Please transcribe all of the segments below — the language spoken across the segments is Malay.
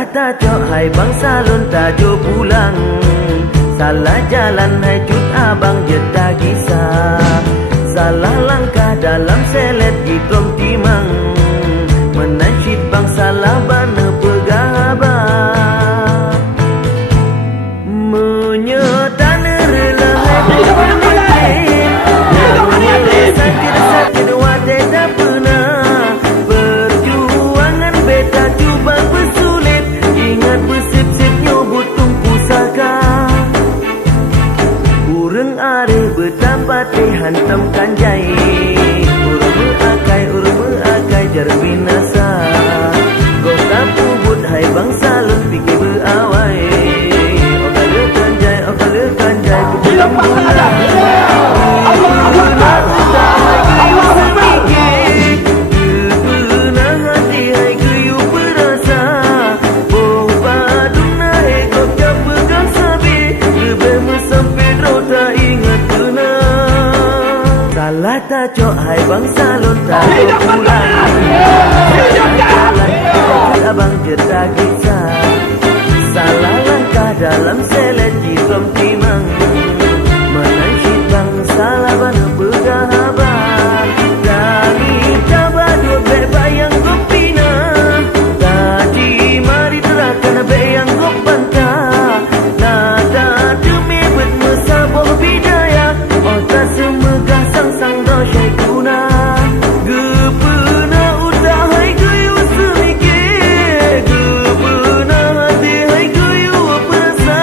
Salah tajok hai bangsa lon tajo pulang, salah jalan hai cut abang jeda kisah, salah langkah dalam selet di trom timang, menasyid bangsa labana pegabah, menyetan rela hai berpilih, sakit-sakit wate tak pernah, perjuangan beta cuba bersulit, ingat bersip-sip nyobut tumpu saka, urang are betapati hantam kanjai, urang beakai jar binasa, kota pubut hai bangsa lun pikir berawai, okale kanjai pulang pulang. Salah tajok hai bangsa lon tajo pulang, jalan abang jeda kisah, salah langkah dalam selet jitom timang, menasyid bangsa labana pegabah, dari tabadu bebayang gopina, tadi mari terakan beyang gopanta, nada demi bermesaboh bidaya, otak semegah sang dosyai kuna, gepena udah hai geyu semikir, gepena hati hai geyu perasa,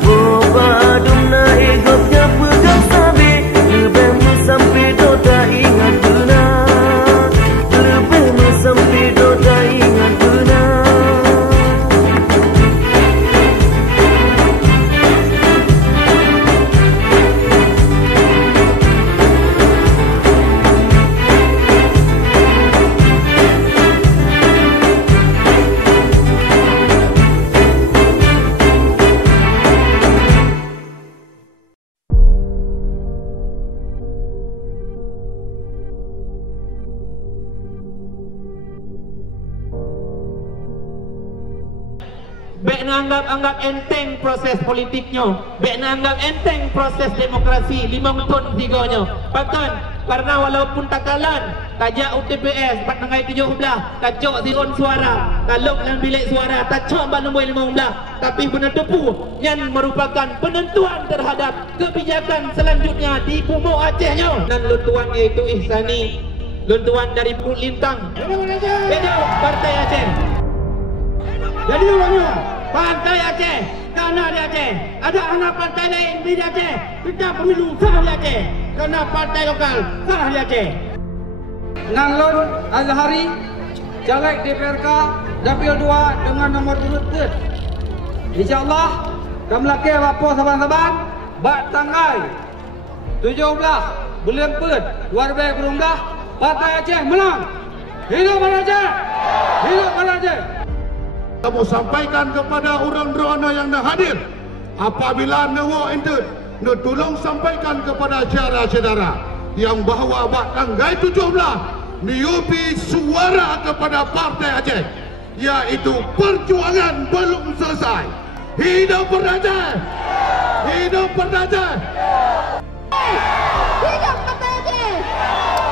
bobadum na egopnya pegang sabi, lebih sampai dota ingat benar, lebih sampai dota ingat benar. Bek anggap enteng proses politiknya, bek anggap enteng proses demokrasi 5 tahun 3-nya. Bahkan karena walaupun takalan tajak UTPS 417 tajak zilon suara, kalau dalam bilik suara tajak nombor 15, tapi benar tepu yang merupakan penentuan terhadap kebijakan selanjutnya di Pulau Acehnya. Dan luntuan iaitu Ihsani, luntuan dari Perut Lintang, beda Partai Aceh. Jadi orangnya Partai Aceh, karena di Aceh ada anak partai lain di Aceh, kita pemilu sah di Aceh, karena partai lokal sah di Aceh. Nanlon Azhari, caleg DPRK Dapil 2 dengan nomor urut Pet. InsyaAllah kami laki apa saban-saban bak tanggal 17 bulan Pet 2019 Partai Aceh menang. Hidup Partai Aceh, hidup Partai Aceh. Kamu sampaikan kepada orang berona yang dah hadir, apabila nawa ente tolong sampaikan kepada saudara-saudara yang bahawa tanggal 17 niupi suara kepada Partai Aceh, iaitu perjuangan belum selesai. Hidup Partai Aceh, hidup Partai Aceh, hidup Partai Aceh.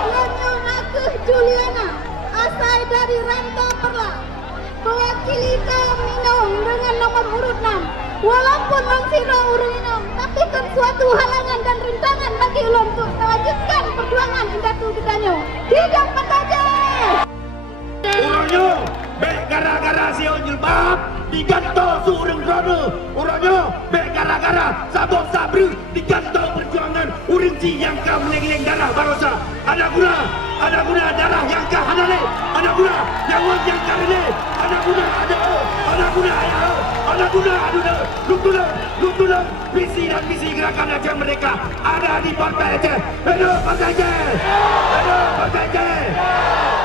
Lenyo Nakeh Juliana asal dari Rantau Perla, mewakili kaum Minong dengan nomor urut 6. Walaupun Mansiro urut 6, tapi kan suatu halangan dan rintangan bagi ulun untuk melanjutkan perjuangan indatu kitanya. Hidup Partai Aceh. Urangnya bek gara-gara siang jilbab digantung surung rono. Urangnya bek gara-gara sabuk sabri digantung perjuangan urinci yang kau meleng-leng darah barosa. Ada guna darah yang kau hanale, ada guna yang wang yang karene, ada guna ayah, ada guna lutula visi dan misi gerakan Aceh mereka ada di Partai Aceh. Hidup Partai Aceh, hidup Partai Aceh.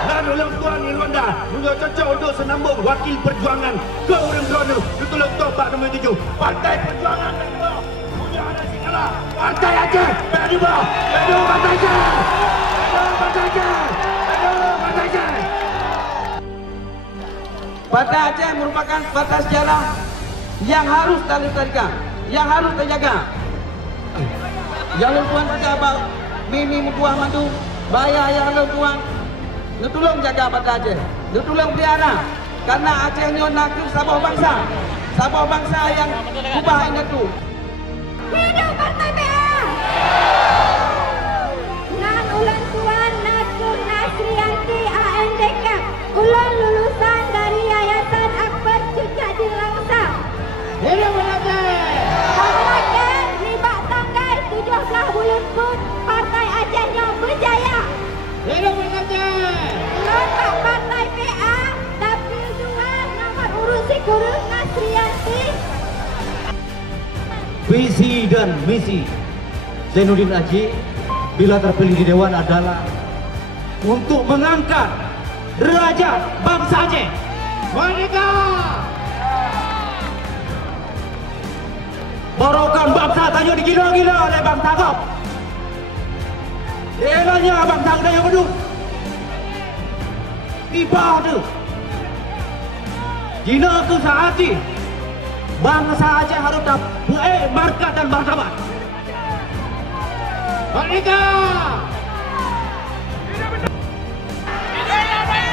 Dan ulang tuan Irwanda punya cocok untuk senambung wakil perjuangan ke orang Terengganu ditolong Pak nombor 7 Partai Perjuangan punya ada segala Partai Aceh berdua Partai Aceh, Partai Aceh, Partai Aceh. Partai Aceh merupakan partai sejarah yang harus dilestarikan, yang harus terjaga. Jalur tuan kita abang Mimi Mukuah Mandu, bayar yang jalur tuan, lu tolong jaga partai Aceh, lu tolong pelihara, karena Aceh ni nak sabah bangsa yang ubah ini tu. Hidup Partai PA! Nan ulan tuan Nakur Nasrianti ANDK, ulan lulusan dari Yayasan Akbar Cucak di Langsa. Hidup Aceh! Terakhir, libak tanggal 17 bulan pun Partai Aceh yang berjaya. Hidup Aceh! Lomba Partai PA, dapil 2 nomor urut Sikurung Nasrianti. Visi dan misi Zainuddin Aji bila terpilih di Dewan adalah untuk mengangkat derajat bangsa Aceh. Merdeka! Barokan bangsa tanya digila-gila oleh bangsa kau. Elanya bangsa Daya Beduk. Tiba tu. Jina ke sehati. Bangsa Aceh harus dapat markat dan martabat. Merdeka!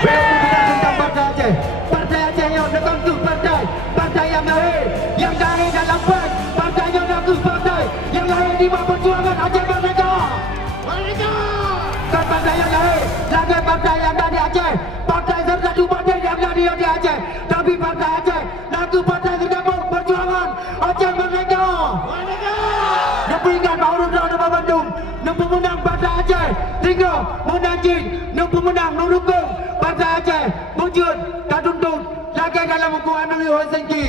Berbicara tentang Partai Aceh. Partai Aceh yang menentu partai yang lahir dalam PAN. Partai yang menentu partai yang lahir di bawah perjuangan Aceh Merdeka. Merdeka! Kan partai yang lahir, lagi partai yang ada di Aceh. Partai Serdadu Partai yang ada di Aceh. Tapi partai Aceh, lagu partai tergabung perjuangan Aceh Merdeka. Merdeka! Neperingat baharu dalam Bandung. Nempu menang Partai Aceh. Tinggal menanjing. Nempu menang menukung Partai Aceh. Wujud kadundung. Lagi dalam buku Anuli Helsinki.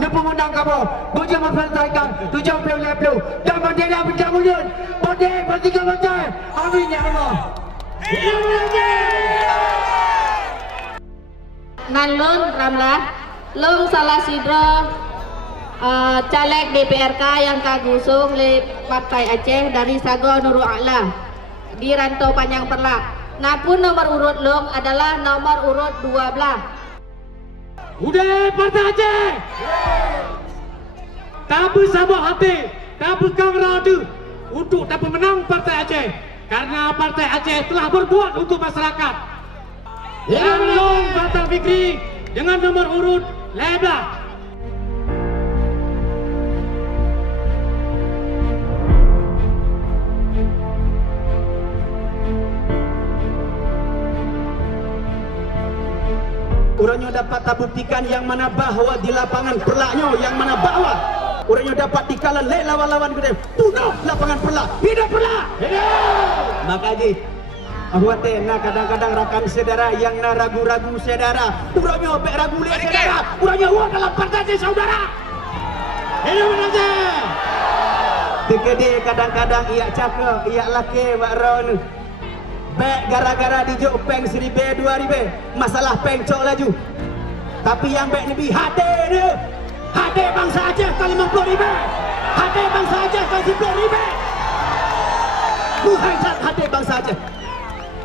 Nempu menang kamu. Wujud memperselesaikan 70 dan berdiri bintang wujud. Berdiri bertiga Aceh. Amin ya Allah. Hidup Aceh! Nanlun Ramlah, Lung Salah Sidro, caleg DPRK yang kagusung oleh Partai Aceh dari Sago Nurul A'la di Rantau Panjang Perlak. Napun nomor urut Lung adalah nomor urut 12. Udah Partai Aceh! Tapi sabah hati, tapi kang radu untuk dapat menang Partai Aceh. Karena Partai Aceh telah berbuat untuk masyarakat. Yang Long Batang Fikri dengan nomor urut 11. Orangnya dapat tak buktikan yang mana bahawa di lapangan Perlaknya, yang mana bahawa orangnya dapat dikalah lawan-lawan gede punah lapangan Perlak. Hidup Perlak! Hidup! Makanya Ahwatena kadang-kadang rakan saudara yang na ragu-ragu saudara. Orangnya bek ragu le saudara. Orangnya wah dalam Partai Aceh saudara. Hidup Aceh! Tekede kadang-kadang ia cakap, ia laki wakron. Bek gara-gara di jok peng 1000 2000 masalah peng cok laju. Tapi yang bek lebih hati dia. Hati bangsa Aceh kali 50,000. Hati bangsa Aceh kali 10,000. Bukan hati bangsa Aceh.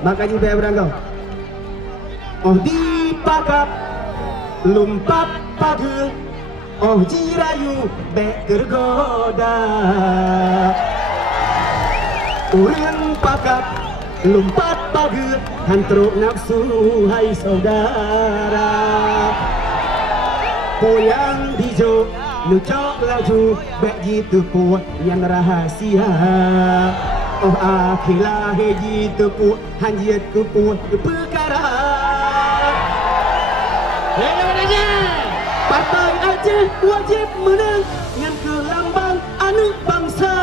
Makanya bek berangkau. Oh dipakap lumpat pagi. Oh jirayu bek gergoda. Urang pakap lumpat pagi hantruk nafsu hai saudara. Poyang dijo lucok laju bek gitu puat yang rahasia. Oh akilah gitu puat hanjiat ku puat perkara. Hidup Aceh! Partai Aceh wajib menang dengan kelambang anak bangsa.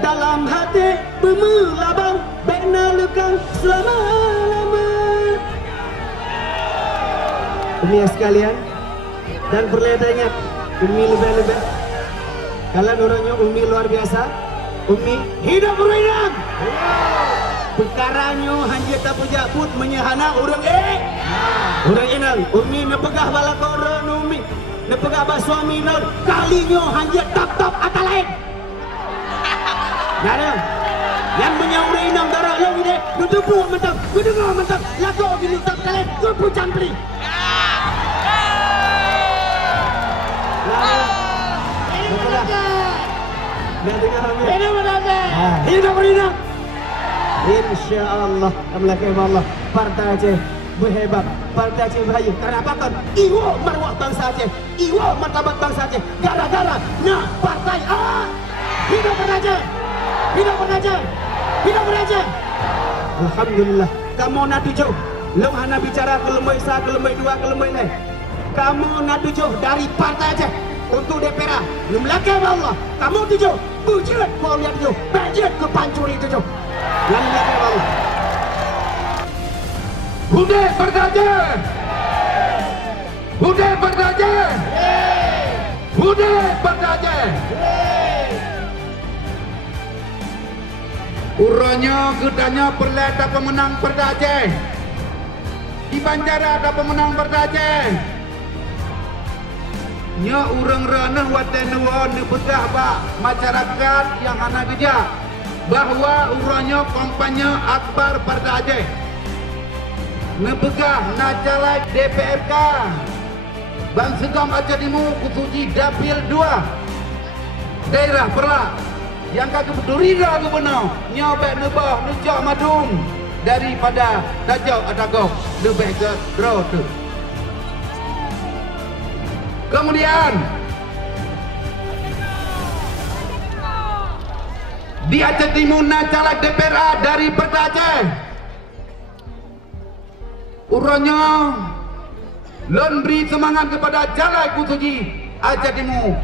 Dalam hati pemelabang bena lekang selama-lama. Umi sekalian dan perledanya Umi lebih-lebih. Kalian orangnya Umi luar biasa. Umi hidup berenang. Perkaranya hanya tak punya put menyahana orang orang inang. Umi nepegah bala koron Umi. Nepegah bala suami non. Kalinya hanya tak akal lain. Nada. Yang menyaurai inang darah lo ini. Kudu buat mentang. Kudu ngomong mentang. Lagu gini tak kalian. Kudu campri. Hidup berinak. InsyaAllah Allah Partai Aceh berhebat, Partai Aceh berhayu. Karena apa kan? Iwa marwah bangsa Aceh, iwa martabat bangsa Aceh. Gara-gara nak Partai A. Hidup Aceh, hidup Aceh, hidup Aceh. Alhamdulillah. Kamu nak tujuh, lu hana bicara kelembai sah, kelembai dua, kelembai lain. Kamu nak tujuh dari Partai Aceh untuk DPR. Lu melakar Allah. Kamu tujuh, bujut kau lihat tujuh, bajut ke pancuri tujuh. Lalu melakar Allah. Bude Partai, Bude Partai, Bude Partai. Uranya gedanya perlet ada pemenang Partai Aceh. Di Banjara ada pemenang Partai Aceh. Nya urang ranah watan nuwun nepegah ba masyarakat yang hana gejak bahwa uranya kampanye akbar Partai Aceh. Nepegah nacalat DPRK Bang Segam Aceh Timur Kusuji Dapil 2 daerah Perak yang kagak berdurira gubernur nyobek nebah nejak madung daripada Dajau Atagok lebih ke Rote. Kemudian di Aceh Timur nacalat DPRA dari Partai Aceh. Uranya lon beri semangat kepada Jalai Kusuji Aceh Timur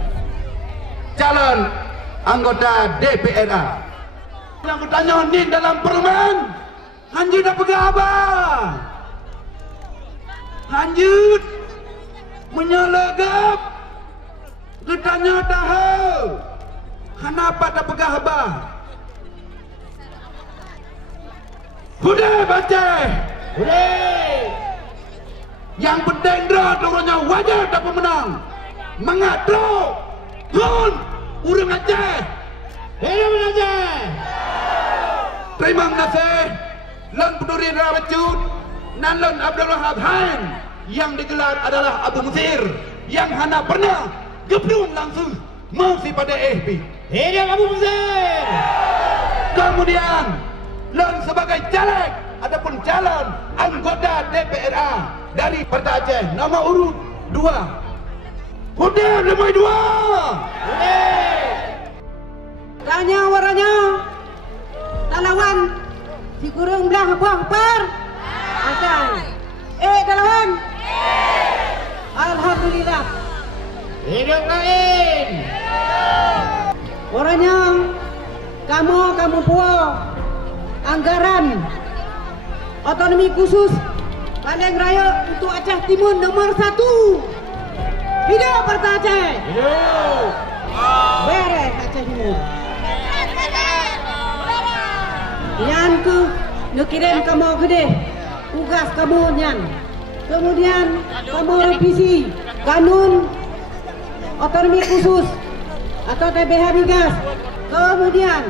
calon anggota DPRA. Yang bertanya ni dalam parlimen hanjut dah pegang apa? Hanjut menyelagap bertanya tahu kenapa dah pegang apa? Bude baca bude yang berdendra dorongnya wajah tak pemenang mengadro hun urang Aceh. Hidup Aceh. Terima kasih Lon Peduri Rawacut dan Lon Abdul Wahab Han yang digelar adalah Abu Musir yang hana pernah geblung langsung mengisi pada FB. Hidup Abu Musir. Kemudian Lon sebagai caleg adapun calon anggota DPRA dari Partai Aceh nomor urut 2. Udah nomor 2. Tanya waranya talawan si kurung belah apa-apa asal talawan alhamdulillah hidup lain waranya kamu puas anggaran otonomi khusus Bandeng Raya untuk Aceh Timur nomor 1. Hidup Partai Aceh. Hidup. Beres Aceh Timur. Yang ke nukirin kamu gede, tugas kamu nyan. Kemudian kamu revisi kanun otonomi khusus atau TBH Migas. Kemudian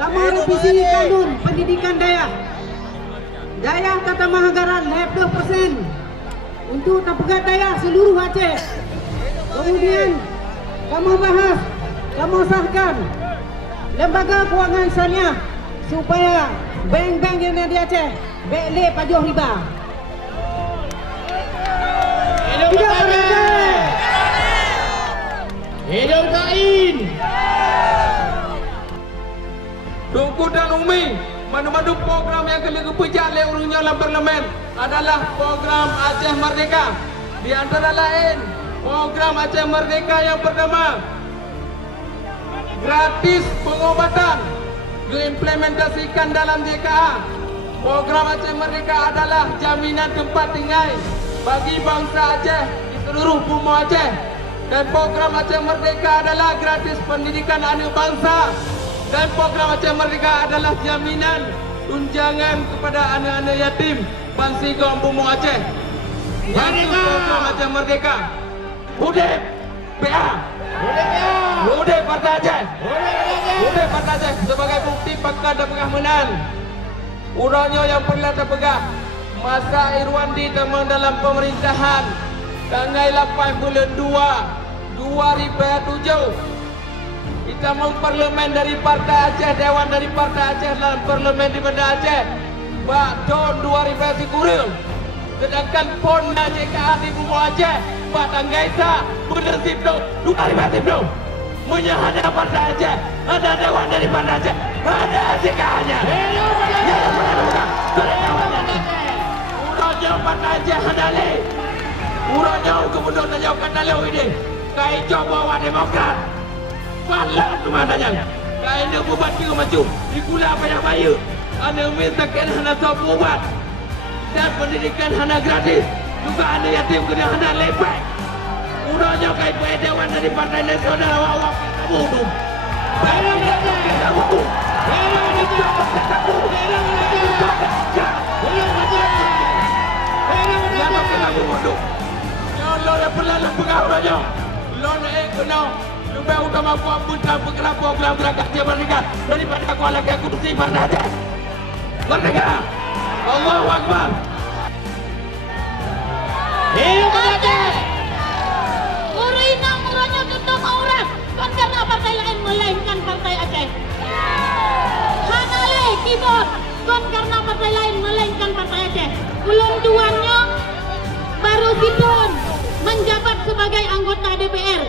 kamu revisi kanun pendidikan daerah. Daerah kata Mahagaran 50% untuk tapegat daerah seluruh Aceh. Kemudian kamu bahas, kamu sahkan lembaga kewangan syariah supaya bank-bank yang ada di Aceh boleh pajuh riba. Hidup Aceh. Hidup Kain. Tungku dan Umi, mana-mana program yang kena kepejak oleh urungnya dalam parlimen adalah program Aceh Merdeka. Di antara lain, program Aceh Merdeka yang pertama, gratis pengobatan diimplementasikan dalam JKA. Program Aceh Merdeka adalah jaminan tempat tinggal bagi bangsa Aceh di seluruh bumi Aceh. Dan program Aceh Merdeka adalah gratis pendidikan anak bangsa. Dan program Aceh Merdeka adalah jaminan tunjangan kepada anak-anak yatim Pansigom Bumbu Aceh. Itu program Aceh Merdeka. Udep PA. Udep Partai Aceh. Udep Partai Aceh sebagai bukti pakar dan pengamanan. Urangnya yang pernah terpegah masa Irwandi teman dalam pemerintahan tanggal 8 bulan 2 2007 kita memparlemen dari Partai Aceh, Dewan dari Partai Aceh dalam parlemen di Banda Aceh. Pak tahun 2010 kurang. Sedangkan pon JKA di Bumbu Aceh, Pak Tanggaisa berdensip 2010 menyahada Partai Aceh, ada Dewan dari Banda Aceh, ada JKA-nya. Uronya Partai Aceh hadale. Uronya kemudian jauh kata leo ini. Kai coba wa Demokrat. Palan kemananya. Kai nak buat kira macam di gula banyak bayu. Anda mintakan hana sopu buat dan pendidikan hana gratis. Juga anda yatim kena hana lepek. Uronya kai Dewan dari Partai Nasional awak kamu. Bayang saja. Lo yang berlalu pengaruhnya, lo nak kena lebih utama buat bukan pengerap program berangkat dia merdeka daripada kuala ke kursi Banda Aceh. Merdeka, Allahu Akbar. Hidup Aceh. Urina murahnya tutup orang, kan karena partai lain melainkan Partai Aceh. Hanale keyboard, kan karena partai lain melainkan Partai Aceh. Ulun tuannya baru Sidon menjabat sebagai anggota DPR.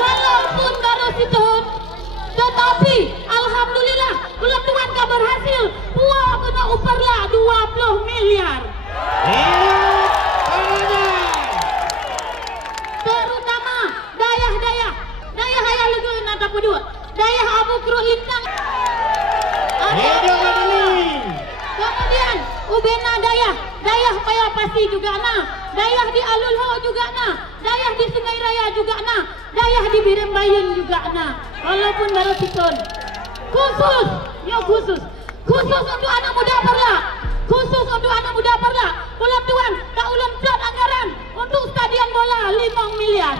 Walaupun baru Sidon, tetapi alhamdulillah bulan tuan gak berhasil. Puah kena uperlah 20 miliar. Terutama dayah ayah lugu nata pedua. Dayah Abu Kru Lintang. Kemudian Ubena dayah Paya Pasti juga dayah di Alulho juga dayah di Sungai Raya juga dayah di Birembayan juga walaupun baru Sidon. Khusus untuk anak muda Perla. Khusus untuk anak muda Perla. Ulang tuan, tak ulang plot anggaran untuk stadion bola 5 miliar.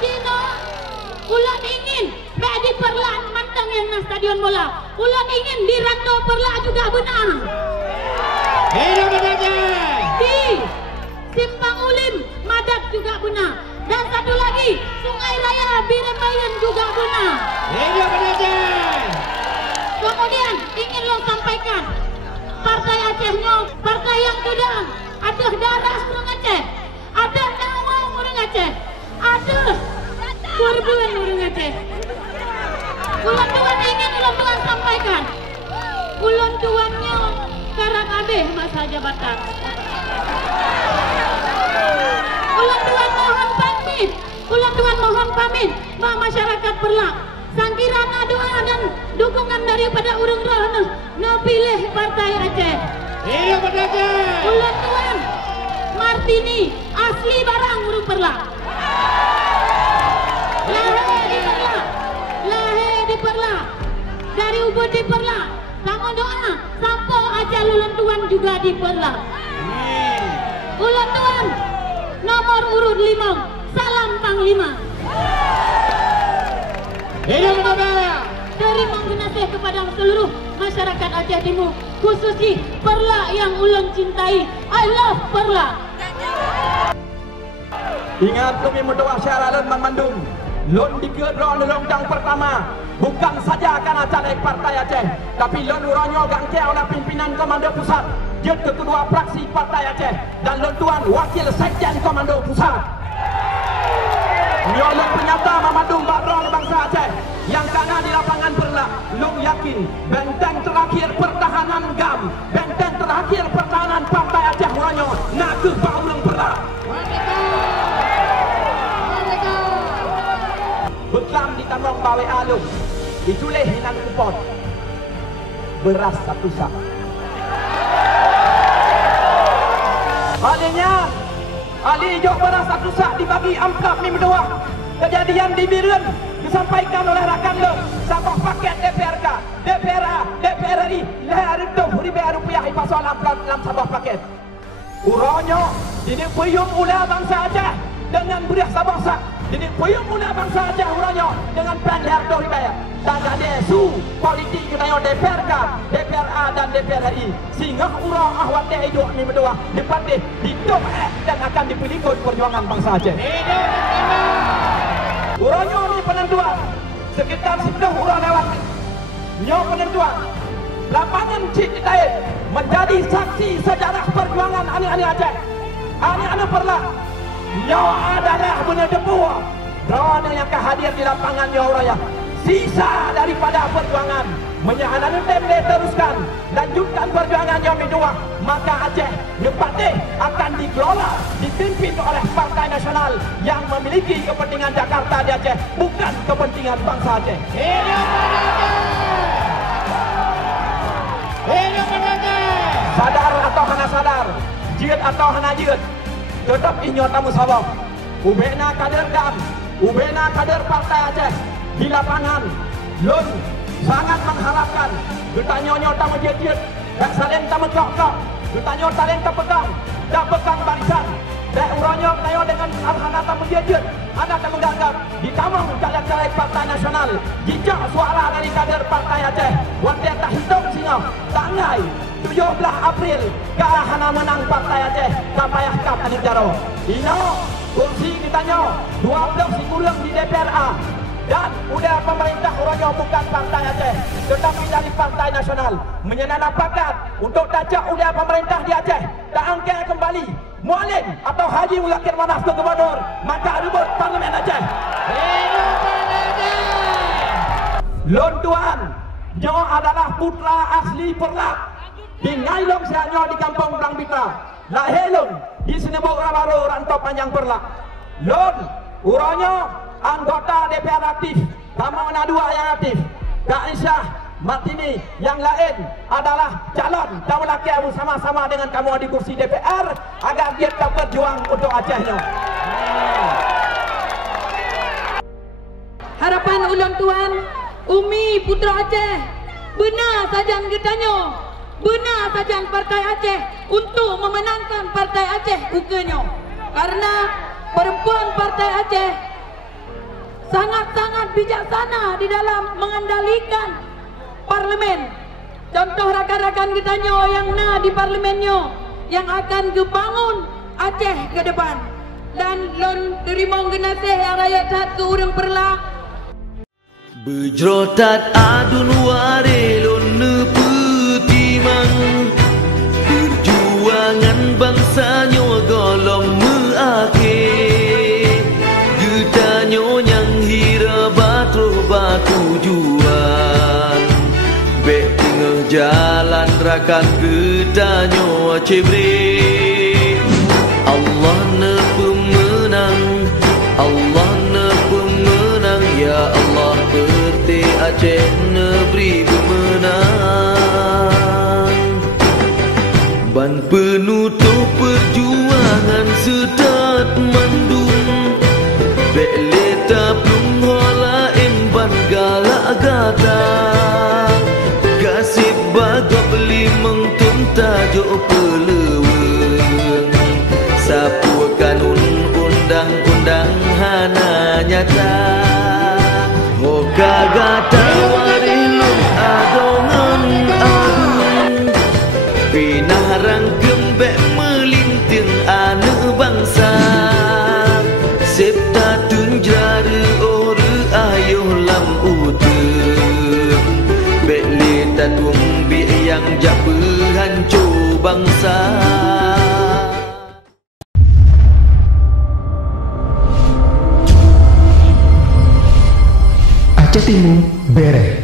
Dino, ulang ingin bek di Perla mantang yang na stadion bola. Ulang ingin di Rantau Perla juga benar. Hidup Aceh. Di Simpang Ulim Madat juga benar. Dan satu lagi Sungai Raya Birembayan juga benar. Hidup Aceh. Kemudian ingin lo sampaikan Partai Acehnya, partai yang sudah ada darah orang Aceh, ada nyawa orang Aceh, ada korban orang Aceh. Ulang tuan ingin ulang tuan sampaikan, ulang tuannya karang abeh masa jabatan. Ulang tuan mohon pamit, Pak masyarakat Perla. Sangkirana doa dan dukungan daripada urang roh na pilih Partai Aceh. Hidup Aceh. Ulang tuan Martini asli barang urang Perla. Lahir di Perla. Dari Ubud di Perla. Sama doa sampo ajal ulang tuan juga di Perla. Ulang tuan nomor urut 5. Salam Panglima. Hidup Aceh. Dari mengenasih kepada seluruh masyarakat Aceh Timur, khususnya Perla yang ulun cintai. I love Perla. Ingat kami mendoa syaralan memandung. Lon dikeut ron longdang pertama bukan saja karena caleg Partai Aceh, tapi lon uronyo gangke oleh pimpinan Komando Pusat, jet kedua fraksi Partai Aceh dan lon tuan wakil sekjen Komando Pusat. Nyolong penyata memadung background bangsa Aceh yang karena di lapangan Perla, long yakin benteng terakhir pertahanan GAM, benteng terakhir pertahanan Partai Aceh uronyo nak ke Paulang Perla. Bekam di Tamrong Bawe Alung ditulis hinan kupon beras 1 sak. Ali hijau beras 1 sak dibagi amplop ni berdua. Kejadian di Birun disampaikan oleh rakan lo sabah paket DPRK, DPRA, DPRI leher itu Rp1,000 ipasol amplop dalam sabah paket. Uronyo ini puyung ulah bangsa Aceh dengan beras sabah sak Jadi puyung mula bangsa Aceh urangnya dengan pendek doh hidayah. Dan ada su politik kita yang DPRK, DPRA dan DPRI. Sehingga urang ahwat dia hidup ni berdua dipatih, hidup dan akan dipilihkan perjuangan bangsa Aceh. Urangnya ni penentuan. Sekitar 10 urang lewat. Nyo penentuan. Lapangan Cik Hidayat menjadi saksi sejarah perjuangan anak-anak Aceh. Anak-anak Perlah. Nyo adalah benar debu. Drone yang kehadir di lapangan Nyo Raya. Sisa daripada perjuangan. Menyahanana tembe teruskan. Lanjutkan perjuangan Nyo Midua. Maka Aceh Nepatih akan dikelola, dipimpin oleh Partai Nasional yang memiliki kepentingan Jakarta di Aceh, bukan kepentingan bangsa Aceh. Sadar atau hana sadar, jiat atau hana jiat, tetap inyo tamu sabab. Ubena kader dam, ubena kader Partai Aceh di lapangan. Lun sangat mengharapkan bertanya tamu jiat, dan saling tamu kok. Bertanya talenta pegang, tak pegang barisan. Dan urangnya tayo dengan hana tamu jiat, ada tamu ganggap di tamang caleg-caleg Partai Nasional. Jika suara dari kader Partai Aceh, waktu tak hitung singa, tangai 17 April kalah hana menang Partai Aceh kapayah kap anik jaro. Ino kursi ditanya 12 sikurang di DPRA dan udah pemerintah urangnya bukan Partai Aceh tetapi dari Partai Nasional menyenana pakat untuk tajak udah pemerintah di Aceh tak angkat kembali Mualim atau Haji Mulakir Manaf ke Gubernur maka rebut Parlimen Aceh. Lon Tuan Nyo adalah putra asli Perlah di Ngailong sianya di kampung Blang Bitra. Lahirun di Senebok Rabaru rantau panjang Perlah. Lon urangnya anggota DPR aktif. Kamu mana dua yang aktif. Kak Aisyah Martini yang lain adalah calon kamu laki bersama-sama dengan kamu di kursi DPR agar dia dapat berjuang untuk Acehnya. Harapan ulun tuan Umi Putra Aceh benar saja getanya, benar saja Partai Aceh untuk memenangkan Partai Aceh ukenya. Karena perempuan Partai Aceh sangat-sangat bijaksana di dalam mengendalikan parlimen. Contoh rakan-rakan getanya yang di parlimennya yang akan kebangun Aceh ke depan. Dan lon terima genasih yang rakyat saat ke urang Perlah. Berjerotat adun warelon nepetimang perjuangan bangsanya golong meakhir getanyo yang hira batruh batu juang bek tengah jalan rakan getanyo cebre Allah ne pemenang Allah ne pemenang ya Allah Perti Aceh negeri bermenang ban penutup perjuangan sedat mandung bek leta plung holain ban galak gata gasip bagop limeng tuntajuk peleweng sapu kanun undang-undang hana nyata Gagata warilun adongan agung Pinarang gembek melinting anak bangsa Septa tunjara ore ayuh lam utem Bek leta tumbi yang jabe hancur bangsa Aceh Timur Bere